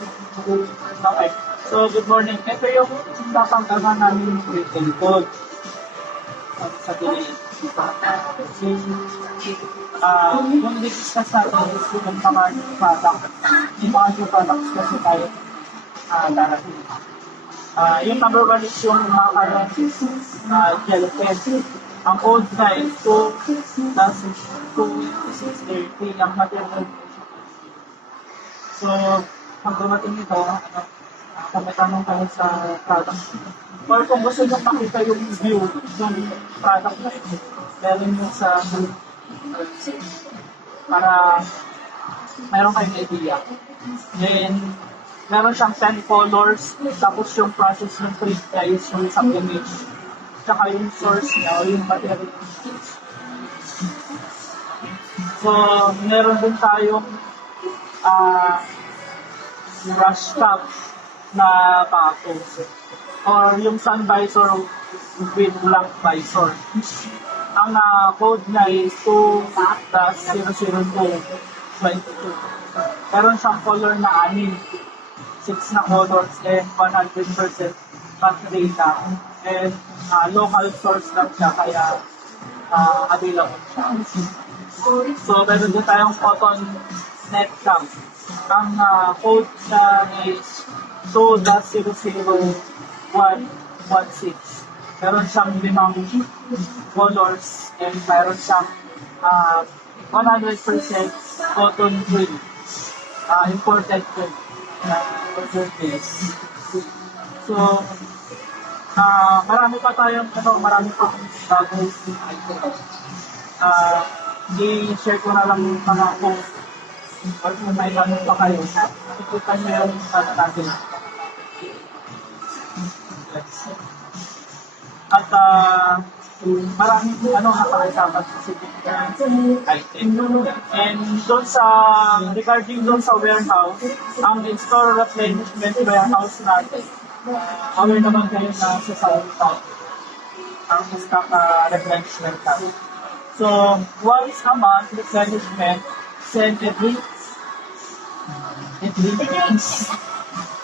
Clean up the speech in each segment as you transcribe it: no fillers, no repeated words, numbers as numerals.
Okay. So, good morning. Ito yung tatanggalan namin yung written code sa delay. Yung discuss natin is yung mga product. Yung mga new products kasi tayo darating. Yung number one is yung macaron gel pen. Ang code na is 2-630 ang material. So, pag dumating ito, may tanong tayo sa product. Or kung gusto nyo makita yung view ng product na ito, meron nyo sa para meron kayong idea. Then, meron siyang 10 colors, tapos yung process ng print niya is yung sa image. Tsaka yung source niya o yung material. So, meron din tayong brush top na pato. Or yung sun visor with black visor. Ang code niya is 2-00222. Meron siyang color na 6. 6 na colors and 100% cut data. And local source lang siya kaya available siya. So, meron din tayong cotton net cap. Ang code niya is 2-00116. Meron siyang 5 colors and meron siyang 100% cotton twill. Imported twill. Order base. So, marami pa tayong marami pa bagong item. I-share ko na lang yung mga code. Or kung may tanong pa kayo, ikutan nyo yung natin. At maraming nakakasama specific item. And doon sa, regarding doon sa warehouse, ang in-store replenishment warehouse natin, aware naman kayo na sa South ang stock replenishment natin. So, once a month, replenishment, send every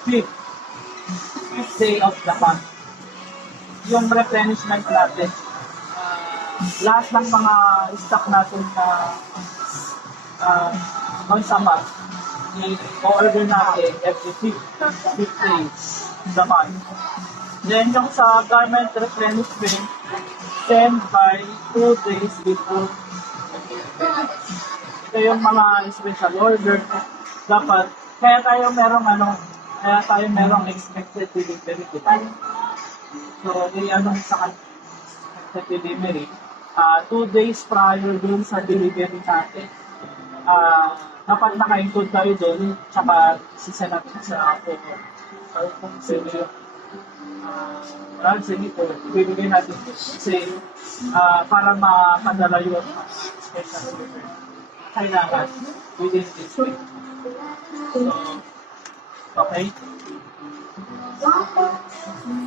fifth day of the month. Yung replenishment natin, lahat ng mga stock natin na once a month, i-order natin every fifth day of the month. Then yung sa garment replenishment, send by 2 days before. Ito yung mga special order. Dapat, kaya tayo merong expected delivery time. So, sa expected delivery, 2 days prior dun sa delivery natin, dapat naka-include tayo dun, tsaka sisend natin sa order. So, kung sige po, bibigyan natin kasi para mapadala yung special order. Kailangan within this week. So, okay.